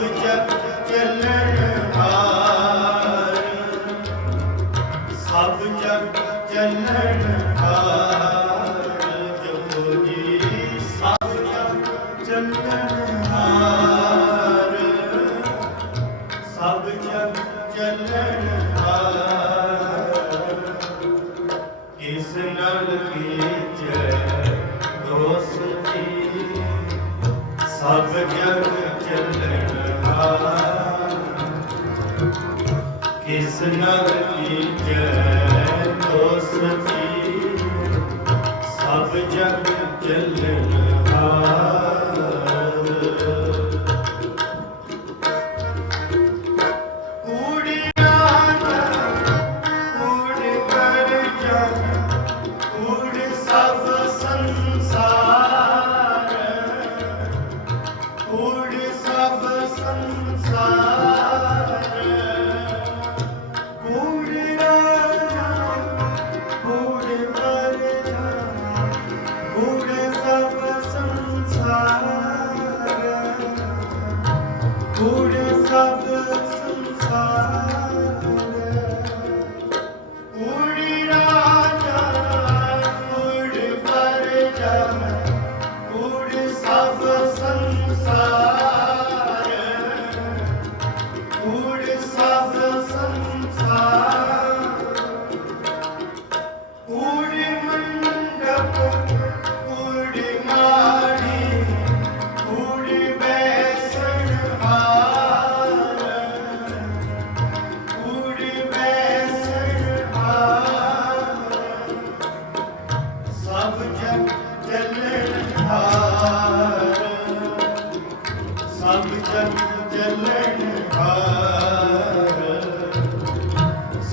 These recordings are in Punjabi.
ਸਭ ਚੱਲਣ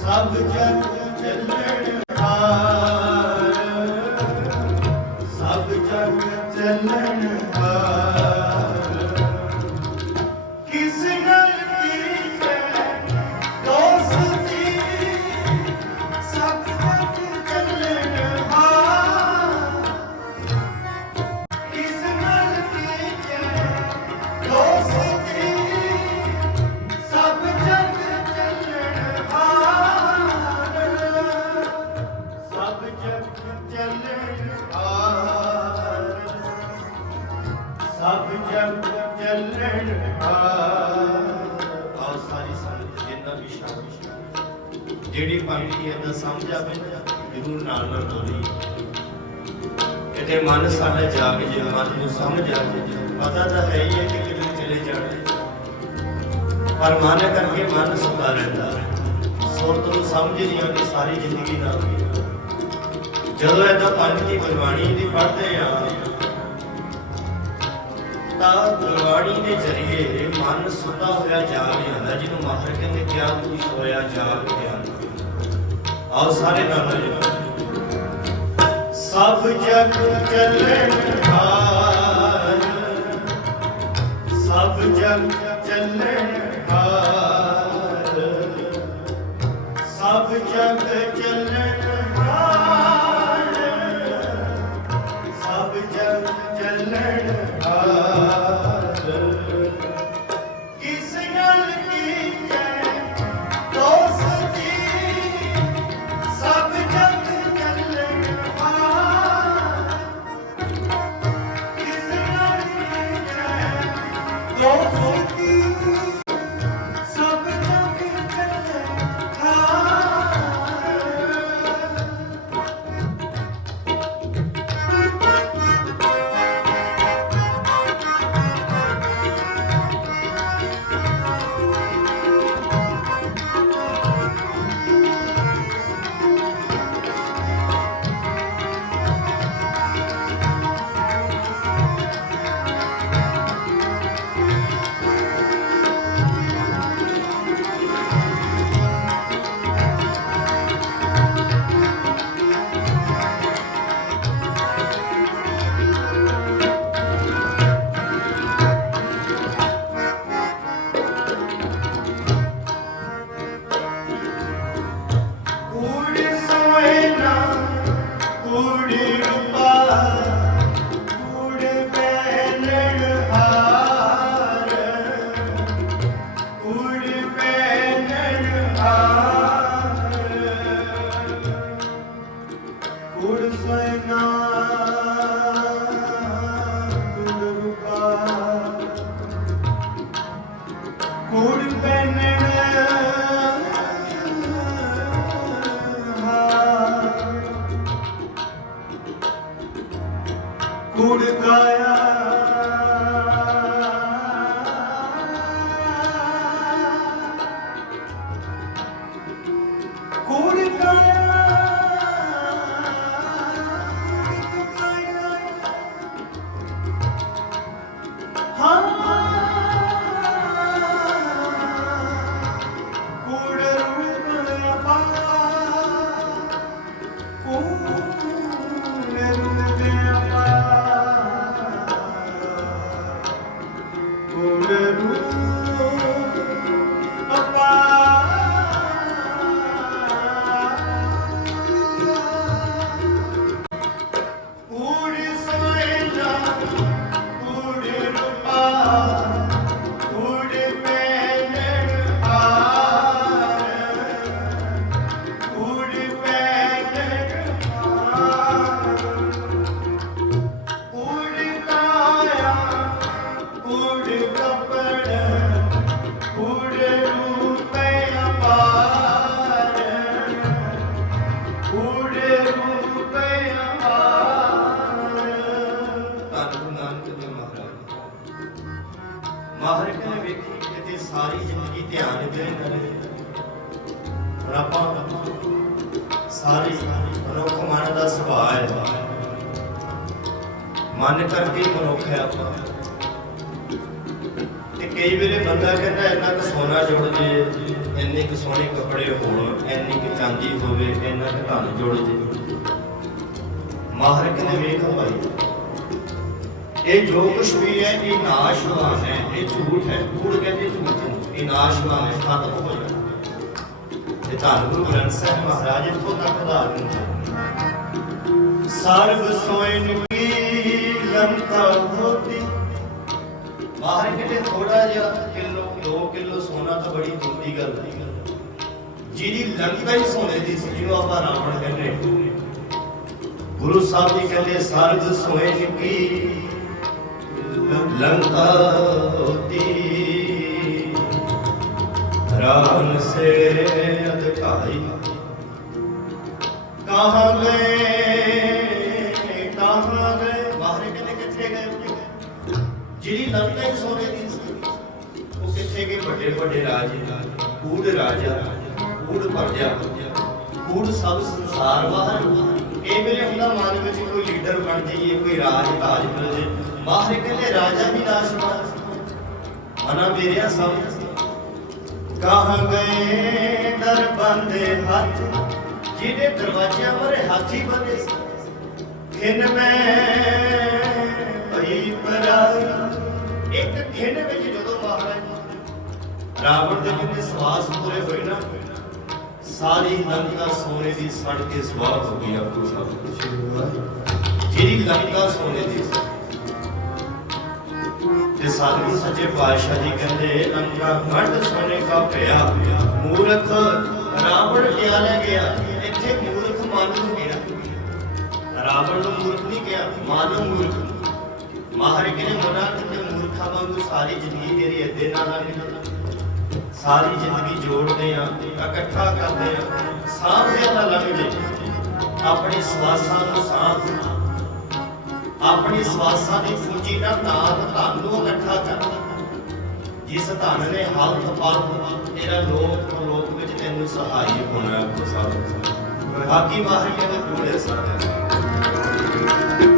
ਸਭ ਜਗ ਚੱਲਣ ਹਾਰ ਜਿਹੜੀ ਪੰਕਤੀ ਇਹਦਾ ਸਮਝ ਆਵੇ ਨਾ ਜ਼ਰੂਰ ਨਾਲ ਨਾਲ ਬੋਲੀ। ਕਿਤੇ ਮਨ ਸਾਡਾ ਜਾਗ ਜੇ ਮਨ ਨੂੰ ਸਮਝ ਆ ਜੇ ਪਤਾ ਤਾਂ ਹੈ ਹੀ ਹੈ ਕਿ ਕਿਤੇ ਚਲੇ ਜਾਣਾ ਪਰ ਮਨ ਕਰਕੇ ਮਨ ਸੁਤਾ ਰਹਿੰਦਾ ਸੁਰਤ ਨੂੰ ਸਮਝ ਨਹੀਂ ਆਉਂਦੀ, ਸਾਰੀ ਜ਼ਿੰਦਗੀ ਦਾ ਜਦੋਂ ਇਹਦਾ ਪੰਕਤੀ ਗੁਰਬਾਣੀ ਦੀ ਪੜ੍ਹਦੇ ਆ, ਤਾਂ ਗੁਰਬਾਣੀ ਦੇ ਜ਼ਰੀਏ ਮਨ ਸੁੱਤਾ ਹੋਇਆ ਜਾ ਰਿਹਾ ਜਾਂਦਾ ਜਿਹਨੂੰ ਮਾਹਰ ਕਹਿੰਦੇ ਕਿਆ ਤੂੰ ਸੋਇਆ ਜਾਗ ਗਿਆ ਆਓ ਸਾਰੇ ਨਾਲ ਸਭ ਜਗ ਚੱਲਣ ਹਾਰ ਸਭ ਜਗ ਚੱਲਣ ਮਨ ਕਰਕੇ ਮਨੁੱਖ ਹੈ ਆਪਾਂ। ਤੇ ਕਈ ਵੇਲੇ ਬੰਦਾ ਕਹਿੰਦਾ, ਇੰਨਾ ਕੁ ਸੋਨਾ ਜੋੜ ਜੇ, ਇੰਨੇ ਕੁ ਸੋਹਣੇ ਕੱਪੜੇ ਹੋਣ, ਇੰਨੀ ਕੁ ਚਾਂਦੀ ਹੋਵੇ, ਇੰਨਾ ਕੁ ਧਨ ਜੋੜ ਜੇ। ਮਹਾਰਾਜ ਨੇ ਵੇਖ ਭਾਈ? ਇਹ ਜੋ ਕੁਛ ਵੀ ਹੈ, ਇਹ ਨਾਸ਼ਵਾਨ ਹੈ, ਇਹ ਝੂਠ ਹੈ। ਕੂੜ ਕਹਿੰਦੇ ਝੂਠ ਇਹ ਨਾਸ਼ਵਾਨ ਹੈ, ਖਤਮ ਹੋ ਜਾਣਾ ਇਹ ਧੰਨ ਗੁਰੂ ਗ੍ਰੰਥ ਸਾਹਿਬ ਮਹਾਰਾਜ ਇੱਥੋਂ ਤੱਕ ਉਦਾਹਰਨ ਸਰਬ ਸੋਇਨ ਅੰਤਾ ਹੋਤੀ ਮਾਹਰ ਕਿਤੇ ਥੋੜਾ ਜਿਹਾ ਕਿਲੋ 2 ਕਿਲੋ ਸੋਨਾ ਤਾਂ ਬੜੀ ਦੁੱਖੀ ਗੱਲ ਹੈ। ਜਿਹਦੀ ਲੰਗਦਾ ਹੀ ਸੋਨੇ ਦੀ ਸੀ, ਜਿਹਨੂੰ ਆਪਾਂ ਰਾਵਣ ਕਹਿੰਦੇ ਗੁਰੂ ਸਾਹਿਬ ਜੀ ਕਹਿੰਦੇ, ਸਰਜ ਸੋਏ ਨਿੱਕੀ, ਲੰਕਾ ਹੋਤੀ ਰਾਮ ਸੇ ਅਧਿਕਾਰੀ ਕਹਾਂ ਗਏ ਲੰਕਾ ਹੀ ਸੋਨੇ ਦੀ ਸੀ। ਉਹ ਕਿੱਥੇ ਗਏ? ਵੱਡੇ ਵੱਡੇ ਰਾਜੇ ਕੂੜ ਰਾਜਾ, ਕੂੜ ਪਰਜਾ। ਕੂੜ ਸਭ ਸੰਸਾਰ ਬਾਹਰ ਇਹ ਮੇਰੇ ਹੁੰਦਾ ਮਨ ਵਿੱਚ ਕੋਈ ਲੀਡਰ ਬਣ ਜਾਈਏ, ਕੋਈ ਰਾਜ ਤਾਜ ਮਿਲ ਜੇ ਮਾਹਰੇ ਕਹਿੰਦੇ ਰਾਜਾ ਵੀ ਨਾਸ਼ਵਾਨ ਮਨਾ ਮੇਰਿਆ ਸਭ। ਕਹਾਂ ਗਏ ਦਰ ਬੰਦੇ ਹੱਥ। ਜਿਹਦੇ ਦਰਵਾਜ਼ਿਆਂ ਮਰੇ ਹਾਥੀ ਬੰਦੇ ਸੀ। ਖਿੰਨ ਮੈਂ ਭਈ ਪਰਾਈ। ਇੱਕ ਖਿੰਨ ਵਿੱਚ ਜਦੋਂ ਮਹਾਰਾਜ ਰਾਵਣ ਦੇ ਜਿੰਨੇ ਸਵਾਸ ਪੂਰੇ ਹੋਏ ਨਾ, ਸਾਰੀ ਲੰਕਾ ਸੋਨੇ ਦੀ ਸੜ ਕੇ ਸਵਾਹ ਹੋ ਗਈ ਆਪੋ ਸਭ ਜਿਹੜੀ ਲੰਕਾ ਸੋਨੇ ਦੀ ਤੇ ਸਾਧੂ ਸੱਚੇ ਪਾਤਸ਼ਾਹ ਜੀ ਕਹਿੰਦੇ, ਲੰਕਾ ਗੰਢ ਸੋਨੇ ਕਾ ਭਿਆ ਮੂਰਖ ਰਾਵਣ ਕਿਆ ਲੈ ਗਿਆ, ਇੱਥੇ ਮੂਰਖ ਮਨ ਨੂੰ ਗਿਆ। ਰਾਵਣ ਨੂੰ ਮੂਰਖ ਨਹੀਂ ਗਿਆ, ਮਨ ਨੂੰ ਮੂਰਖ। ਮਾਹਰ ਕਿਨੇ ਮਨਾ ਤੇ ਮੂਰਖਾਂ ਵਾਂਗੂ ਸਾਰੀ ਜ਼ਿੰਦਗੀ ਤੇਰੀ ਅੱਧੇ ਨਾਲ ਲੰਘ ਸਾਰੀ ਜ਼ਿੰਦਗੀ ਜੋੜਦੇ ਆ, ਇਕੱਠਾ ਕਰਦੇ ਆ। ਸਾਹਮਣੇ ਨਾ ਲੰਘ ਜੇ। ਆਪਣੇ ਸਵਾਸਾਂ ਨੂੰ ਸਾਂਭ। ਆਪਣੀ ਸਵਾਸਾਂ ਦੀ ਪੂੰਜੀ ਨਾਲ ਨਾਮ ਧਨ ਇਕੱਠਾ ਕਰ। ਜਿਸ ਧਨ ਨੇ ਹੱਥ ਪੱਤ, ਤੇਰਾ ਲੋਕ ਲੋਕ ਵਿੱਚ ਤੈਨੂੰ ਸਹਾਈ ਹੋਣਾ ਹੈ ਬਾਕੀ ਬਾਹਰ ਕਹਿੰਦੇ ਪੂਰੇ ਸਾਰੇ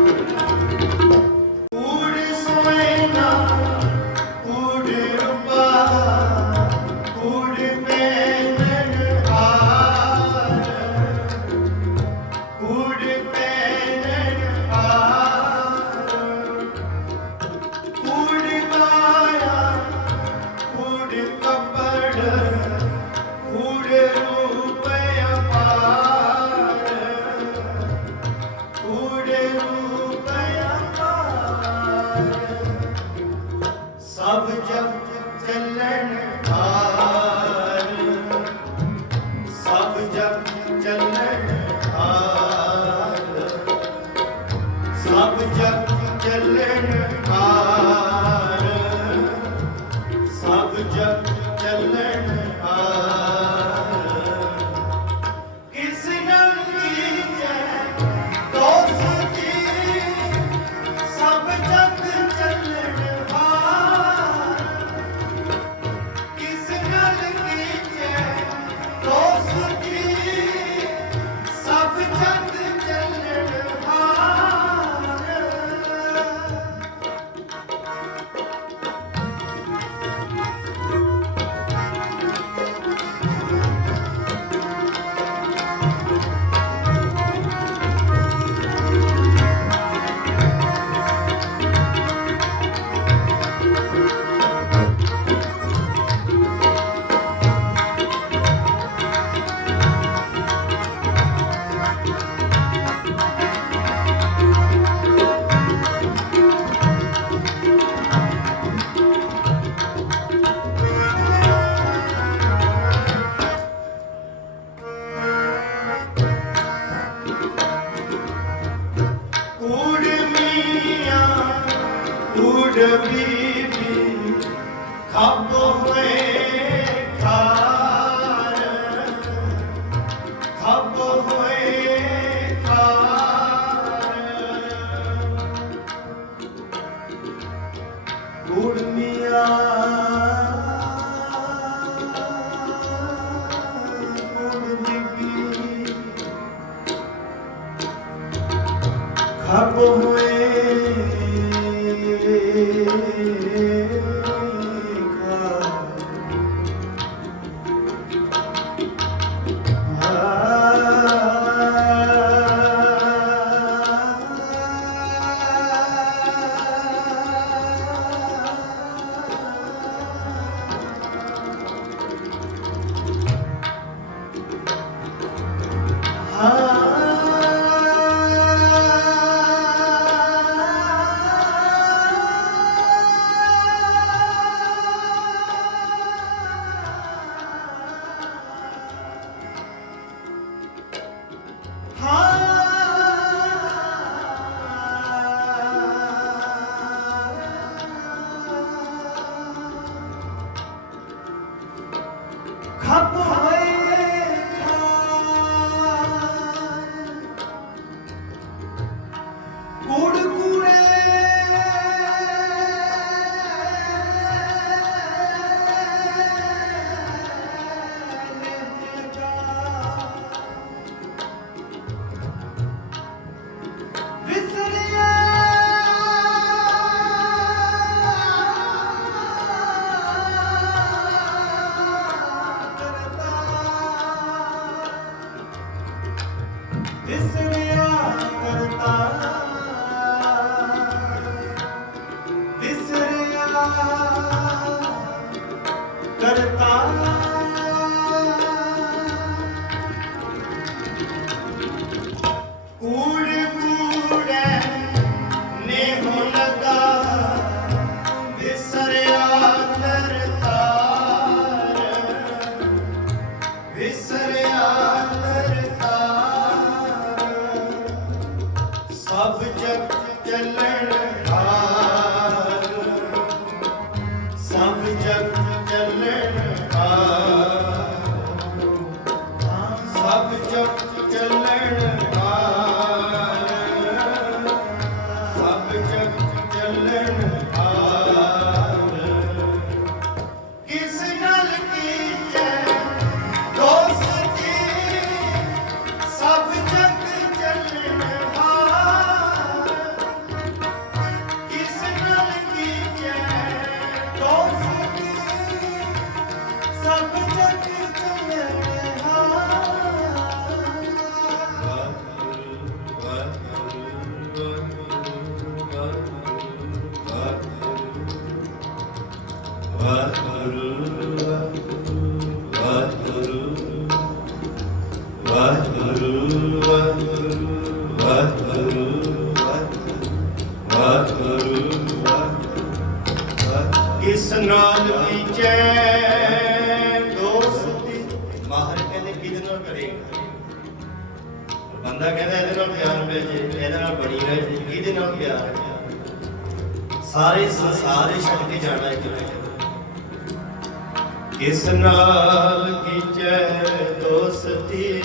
ਸਭ ਸਾਰੇ ਛੱਡ ਕੇ ਜਾਣਾ ਇੱਕ ਕਿਸ ਨਾਲ ਕੀਜੈ ਦੋਸਤੀ?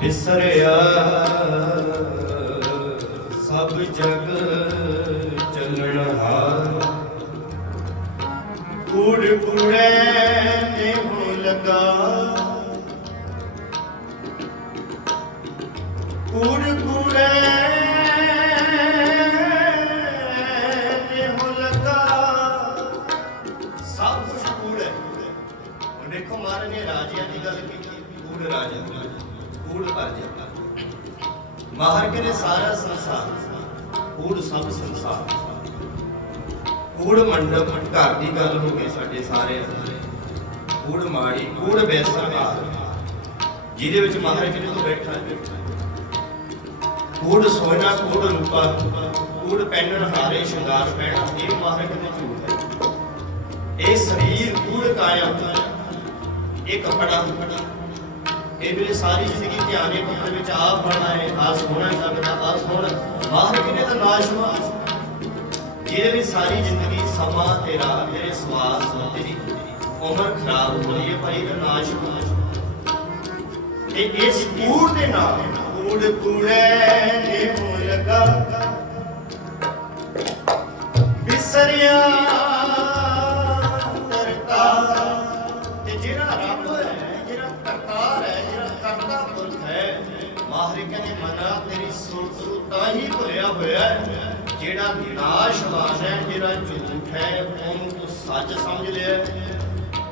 ਵਿਸਰਿਆ ਸਭ ਜਗ ਚੱਲਣ ਹਾਰ। ਕੂੜ ਕੂੜੇ ਨੇ ਹੋ ਲਗਾ। ਕੂੜ ਕੂੜੇ ਰਾਜਿਆਂ ਦੀ ਗੱਲ ਕੀਤੀ, ਕੂੜ ਰਾਜਾ ਕੂੜ ਪਰਜਾ ਮਾਹਰ ਕੇ ਸਾਰਾ ਸੰਸਾਰ ਕੂੜ ਸਭ ਸੰਸਾਰ ਕੂੜ ਮੰਡਪ ਘਰ ਦੀ ਗੱਲ ਹੋ ਗਈ ਸਾਡੇ ਸਾਰੇ ਕੂੜ ਮਾੜੀ, ਕੂੜ ਬੈਸਾ ਜਿਹਦੇ ਵਿੱਚ ਮਹਾਰਾਜ ਜੀ ਤੋਂ ਬੈਠਾ ਕੂੜ ਸੋਨਾ, ਕੂੜ ਰੂਪਾ, ਕੂੜ ਪਹਿਨਣ ਹਾਰੇ, ਸ਼ਿੰਗਾਰ ਪਹਿਣਾ ਇਹ ਮਹਾਰਾਜ ਦੇ ਝੂਠ ਹੈ। ਇਹ ਸਰੀਰ ਕੂੜ ਕਾਇਆ ਇਹ ਕੱਪੜਾ ਇਹ ਮੇਰੇ ਸਾਰੀ ਜ਼ਿੰਦਗੀ ਧਿਆਨ ਇਹ ਕੱਪੜੇ ਵਿੱਚ ਆਪ ਬਣਾ ਆ ਸੋਹਣਾ ਲੱਗਦਾ ਆ ਸੋਹਣਾ ਮਹਾਰਾਜ ਨੇ ਤਾਂ ਨਾਸ਼ਵਾ ਜਿਹਦੇ ਵਿੱਚ ਸਾਰੀ ਜ਼ਿੰਦਗੀ ਸਮਾਂ ਤੇਰਾ ਤੇਰੇ ਸਵਾਸ ਤੇਰੀ ਉਮਰ ਖਰਾਬ ਹੋ ਰਹੀ ਹੈ ਭਾਈ ਦਾ ਨਾਸ਼ ਹੋ। ਇਸ ਕੂੜ ਦੇ ਨਾਲ, ਕੂੜ, ਕੂੜੇ ਨੇ ਹੋ ਬਿਸਰਿਆ ਹੋਇਆ ਹੈ, ਜਿਹੜਾ ਵਿਨਾਸ਼ਵਾਨ ਹੈ, ਜਿਹੜਾ ਝੂਠ ਹੈ, ਉਹਨੂੰ ਤੂੰ ਸੱਚ ਸਮਝ ਲਿਆ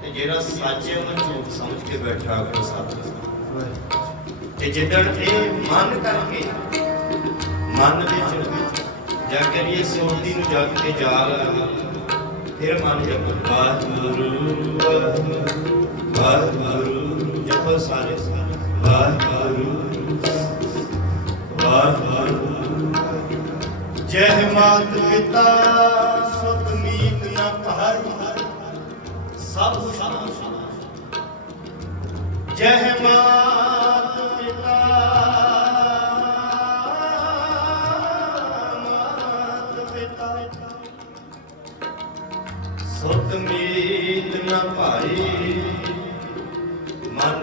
ਤੇ ਜਿਹੜਾ ਸੱਚ ਹੈ, ਉਹਨੂੰ ਝੂਠ ਸਮਝ ਕੇ ਬੈਠਾ ਕੋ ਸੱਚ ਤੇ ਜਿੱਦਣ ਇਹ ਮਨ ਕਰਕੇ, ਮਨ ਵਿੱਚ ਜਾ ਕਰੀਏ ਸੋਹਦੀ ਨੂੰ ਜਗ ਕੇ ਜਾਲ ਫਿਰ ਮਨ ਜਪ ਵਾਹਿਗੁਰੂ ਵਾਹਿਗੁਰੂ। ਮਾਤ ਪਿਤਾ ਸੁਤ ਮੀਤ ਨ ਪਾਈ ਸਭ ਸ਼ਾਨ ਜੈ ਮਾਤ ਪਿਤਾ। ਮਾਤ ਪਿਤਾ। ਸੁਤ ਮੀਤ ਨ ਭਾਈ। ਮਨ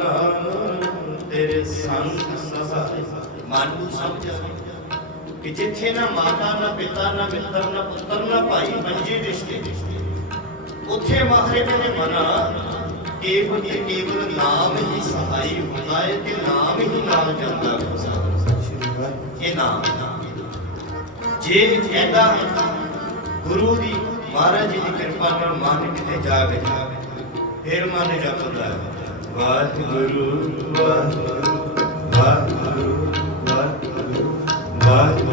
ਨਾਮ ਤੇਰੇ ਸੰਗ ਸਹਾਈ ਮਨ ਨੂੰ ਸਮਝ। ਕਿ ਜਿੱਥੇ ਨਾ ਮਾਤਾ, ਨਾ ਪਿਤਾ, ਨਾ ਮਿੱਤਰ, ਨਾ ਪੁੱਤਰ, ਨਾ ਭਾਈ, ਮੰਜੇ ਰਿਸ਼ਤੇ। ਉੱਥੇ ਮਹਾਰਾਜ ਨੇ ਮਨਾ ਕੇਵਲ ਤੇ ਕੇਵਲ ਨਾਮ ਹੀ ਸਹਾਈ ਹੁੰਦਾ ਹੈ ਤੇ ਨਾਮ ਹੀ ਨਾਲ ਜਾਂਦਾ ਹੈ ਇਹ ਨਾਮ ਜੇ ਇਹਦਾ ਗੁਰੂ ਦੀ ਮਹਾਰਾਜ ਜੀ ਦੀ ਕਿਰਪਾ ਨਾਲ ਮਨ ਕਿਤੇ ਜਾਵੇ, ਫਿਰ ਮਨ ਜਪਦਾ ਹੈ। ਵਾਹਿਗੁਰੂ ਵਾਹਿਗੁਰੂ ਵਾਹਿਗੁਰੂ ਵਾਹਿਗੁਰੂ ਵਾਹਿਗੁਰੂ।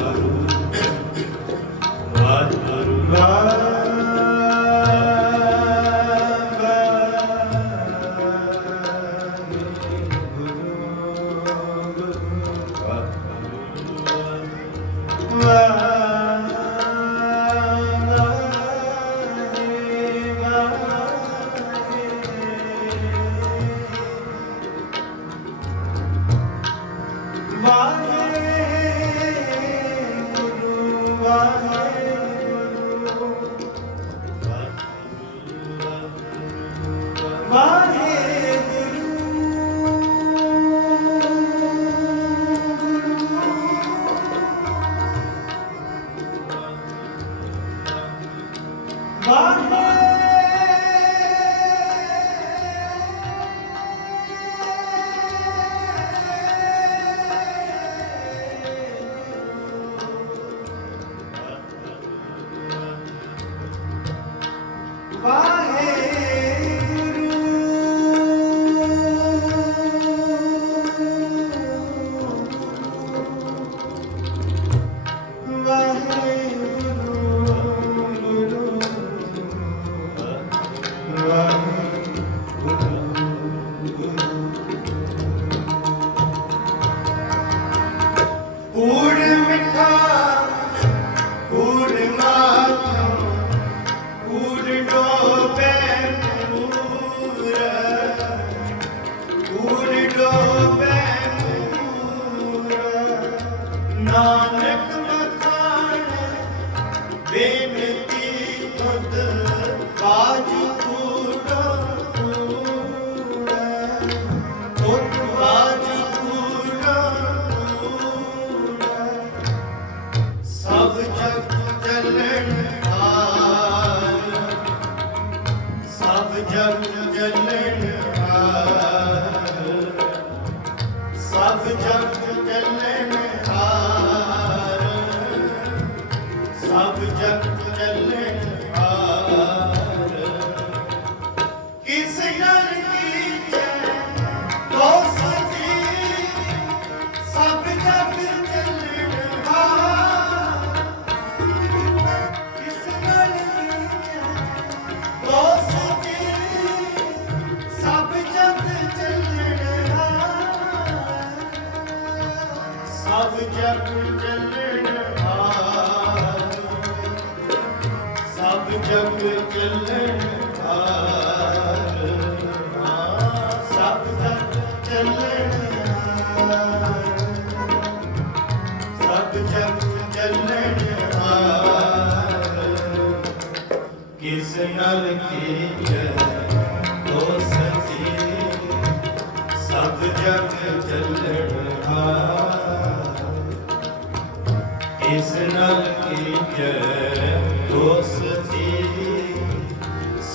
ਕੂੜ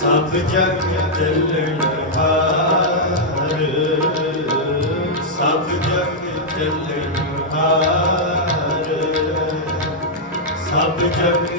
ਸਭ ਜਗ ਚੱਲਣ ਹਾਰ। ਚੱਲਣ ਹਾਰ ਸਭ ਜਗ